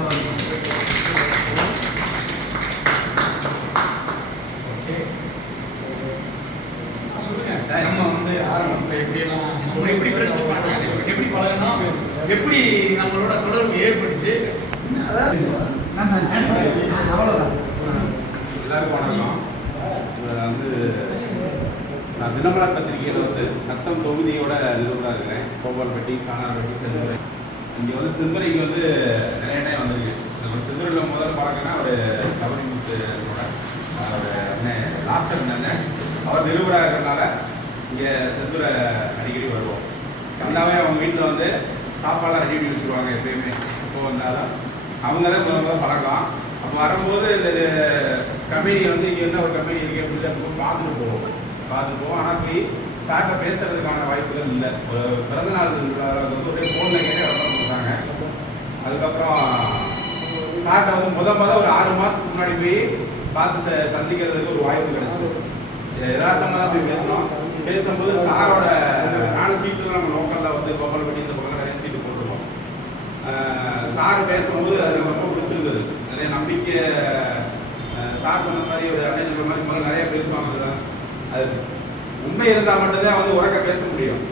Okay, சொல்லுங்க. நம்ம வந்து ஆரம்பத்தில் எப்படியெல்லாம் நம்ம எப்படி ஃப்ரெண்ட்ஷிப் பண்ணாங்க, எப்படி பழகணும், எப்படி நம்மளோட தொடர்பு ஏற்படுச்சு, அதாவது நம்ம அவ்வளோதான். எல்லாருக்கும் வணக்கம். வந்து நான் தினமலர் பத்திரிகையில் வந்து நத்தம் தொகுதியோட நிறுவனராக இருக்கிறேன். கோபால்பட்டி, சாணார்பட்டி, செந்துறை. இங்கே வந்து செந்துறைக்கு வந்து நிறைய டைம் வந்திருக்கு. நம்ம செந்துறையில் முதல்ல பார்க்கணுன்னா ஒரு சபரிமுத்து கூட அவர் அண்ணன் லாஸ்டர் இருந்தாங்க. அவர் நிறுவனராக இருக்கிறதுனால இங்கே செந்துறை அடிக்கடி வருவோம். வந்தாவே அவங்க வீட்டில் வந்து சாப்பாடெலாம் ரெடி பண்ணி வச்சுருவாங்க. எப்பயுமே எப்போ வந்தாலும் அவங்க தான் முதல்ல பழக்கம். அப்போ வரும்போது இந்த கம்பெனி வந்து இங்கே என்ன ஒரு கம்பெனி இருக்குது அப்படின்னு பார்த்துட்டு போவோம். ஆனால் போய் சார்கிட்ட பேசுறதுக்கான வாய்ப்புகள் இல்லை. ஒரு பிறந்தநாள் வந்து ஒரே ஃபோனில் கேட்டே விளம்பரம் கொடுத்தாங்க. அதுக்கப்புறம் சார்கிட்ட வந்து முதல் ஒரு 6 மாதத்துக்கு முன்னாடி போய் பார்த்து சந்திக்கிறதுக்கு ஒரு வாய்ப்பு கிடைச்சிது. யதார்த்தமாக தான் போய் பேசணும். பேசும்போது சாரோட நானும் சீட்டு நம்ம லோக்கலில் வந்து கோபால்பட்டி இந்த பக்கம் நிறைய சீட்டு போட்டிருக்கோம். சார் பேசும்போது அது எனக்கு ரொம்ப பிடிச்சிருந்தது. நிறைய நம்பிக்கை சார் சொன்ன மாதிரி ஒரு அண்ணன் சொல்ற மாதிரி முதல்ல நிறைய பேசுவாங்க. அது உண்மை இருந்தால் மட்டும்தான் வந்து உறக்க பேச முடியும்.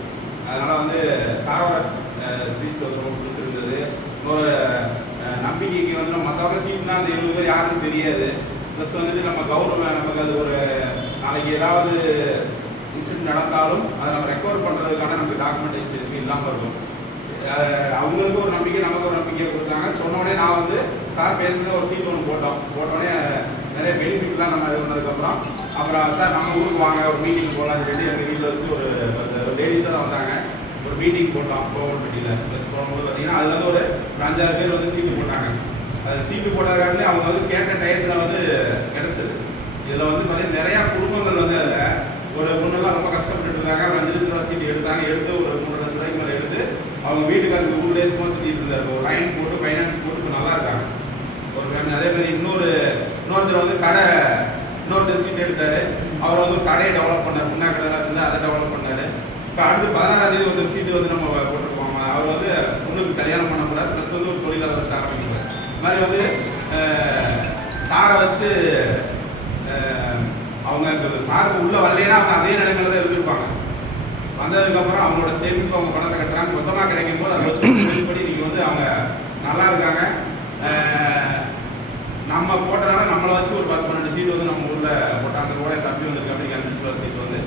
அதனால் வந்து சாரோட ஸ்பீச் வந்து ரொம்ப பிடிச்சிருந்தது. ஒரு நம்பிக்கைக்கு வந்து நம்ம மற்றவங்க சீட்னா அந்த 20 பேர் யாருன்னு தெரியாது. ப்ளஸ் வந்துட்டு நம்ம கவர்மெண்ட் நமக்கு அது ஒரு நாளைக்கு ஏதாவது இன்சிடென்ட் நடந்தாலும் அதை நம்ம ரெக்கவர் பண்ணுறதுக்கான நமக்கு டாக்குமெண்டேஷன் எதுவுமே இல்லாமல் இருக்கும். அவங்களுக்கு ஒரு நம்பிக்கை, நமக்கு ஒரு நம்பிக்கையை கொடுத்தாங்க. சொன்னோடனே நான் வந்து சார் பேசுகிற ஒரு சீட் ஒன்று போட்டோடனே நிறைய பெனிஃபிட்லாம் நம்ம இது பண்ணதுக்கப்புறம் அப்புறம் சார் நம்ம ஊருக்கு வாங்க ஒரு மீட்டிங் போடலாம்னு சொல்லி எங்கள் வீட்டில் வச்சு ஒரு லேடிஸாக தான் வந்தாங்க. ஒரு மீட்டிங் போட்டோம் கோவல்பட்டியில் வச்சு போகும்போது பார்த்தீங்கன்னா அதில் வந்து ஒரு 5-6 பேர் வந்து சீட்டு போட்டாங்க. அது சீட்டு போட்டதுக்காண்டி அவங்க வந்து கேட்ட டயத்தில் வந்து கிடச்சிது. இதில் வந்து பார்த்தீங்கன்னா நிறையா குடும்பங்கள் வந்து அதில் ஒரு பொண்ணுலாம் ரொம்ப கஷ்டப்பட்டு இருந்தாங்க. ஒரு 5 லட்ச ரூபா சீட்டு எடுத்தாங்க. எடுத்து ஒரு 3 லட்ச ரூபாய்க்கு மேலே எடுத்து அவங்க வீட்டுக்காரங்க 2 டேஸ் சும்மா சுற்றிட்டு இருந்தார். ஒரு லைன் போட்டு ஃபைனான்ஸ் போட்டு இப்போ நல்லா இருக்காங்க ஒரு ஃபேமிலி. அதே மாதிரி இன்னொருத்தர் வந்து இன்னொருத்தர் சீட் எடுத்தார். அவர் வந்து ஒரு கடையை டெவலப் பண்ணார். முன்னா கடை வச்சுருந்தா அதை டெவலப் பண்ணார். இப்போ அடுத்து 16ஆம் தேதி ஒரு சீட்டு வந்து நம்ம போட்டுருப்போம். அவர் வந்து பொண்ணுக்கு கல்யாணம் பண்ண போகிறார். ப்ளஸ் வந்து ஒரு தொழில் அதை வச்சு ஆரம்பிக்கிறார். இது மாதிரி வந்து சாரை வச்சு அவங்க சாருக்கு உள்ளே வரலைன்னா அவங்க அதே நிலைமையில தான் இருந்திருப்பாங்க. வந்ததுக்கப்புறம் அவங்களோட சேமிப்பு அவங்க பணத்தை கட்டுறாங்க. மொத்தமாக கிடைக்கும் போது அதை வச்சு படி இன்றைக்கி வந்து அவங்க நல்லா இருக்காங்க. நம்ம போட்டனால நம்மளை வச்சு ஒரு 10-12 சீட்டு வந்து நம்ம ஊரில் போட்டால் அந்த கூட தம்பி வந்துருக்கு. அப்படி 5 லட்ச ரூபா சீட்டு வந்து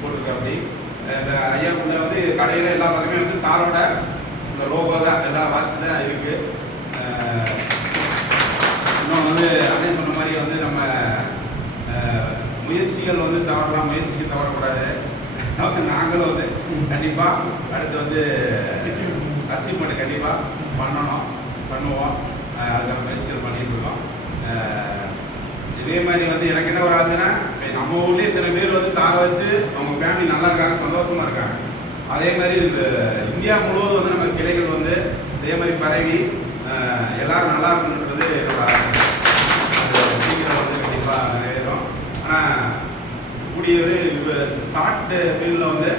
போட்டிருக்கு. அப்படி இந்த ஐயா பிள்ளை வந்து கடையில் எல்லா பக்கமே வந்து சாரோட இந்த லோகோ தான் எல்லா வாட்ச் தான் இருக்குது. இன்னும் வந்து அதே பண்ண மாதிரி வந்து நம்ம முயற்சிகள் வந்து தவறலாம், முயற்சிக்கு தவறக்கூடாது. நாங்களும் வந்து கண்டிப்பாக அடுத்து வந்து அச்சீவ்மெண்ட் கண்டிப்பாக பண்ணுவோம். அதுக்கான முயற்சிகள் பண்ணிட்டு இருக்கோம். இதே மாதிரி வந்து எனக்கு என்ன ஒரு ஆசைன்னா, நம்ம ஊர்லேயே இத்தனை பேர் வந்து சாரை வச்சு அவங்க ஃபேமிலி நல்லா இருக்காங்க, சந்தோஷமாக இருக்காங்க. அதே மாதிரி இந்த இந்தியா முழுவதும் வந்து நம்ம கிளைகள் வந்து இதே மாதிரி பரவி எல்லாரும் நல்லா இருக்கணுன்றது சீக்கிரம் வந்து கண்டிப்பாக நிறைவேறும். ஆனால் கூடியவர் ஷார்ட் ஃபீல்டில் வந்து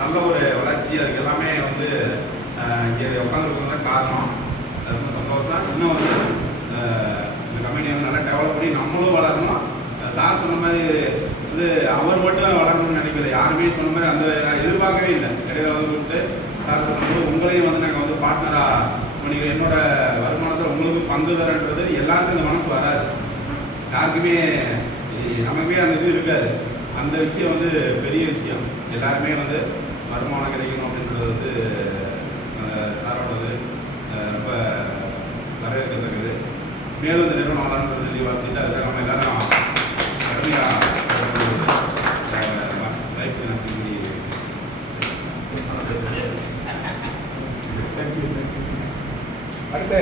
நல்ல ஒரு வளர்ச்சி, அதுக்கு எல்லாமே வந்து இங்கே உட்காந்துருக்கவங்க காரணம். அது ரொம்ப சந்தோஷம். இன்னும் வந்து இந்த கம்பெனி வந்து நல்லா டெவலப் பண்ணி நம்மளும் வளரணும். சார் சொன்ன மாதிரி வந்து அவர் மட்டும் வளரணும்னு நினைக்கல. யாருமே சொன்ன மாதிரி அந்த நான் எதிர்பார்க்கவே இல்லை. இடையில வந்து விட்டு சார் சொன்னபோது உங்களையும் வந்து நாங்கள் வந்து பார்ட்னராக பண்ணிக்கிறோம். என்னோட வருமானத்தில் உங்களுக்கு பங்கு தரன்றது எல்லாருக்கும் இந்த மனசு வராது. யாருக்குமே நமக்கே அந்த இது இருக்காது. அந்த விஷயம் வந்து பெரிய விஷயம். எல்லாருமே வந்து வருமானம் கிடைக்கணும் அப்படின்றது வந்து சாரோடது ரொம்ப வரவேற்கத்தக்கது. மேலும் இந்த நிறுவனம் வளர்ந்து வாழ்த்துட்டு அதுக்காக நம்ம எல்லாரும் அடுத்து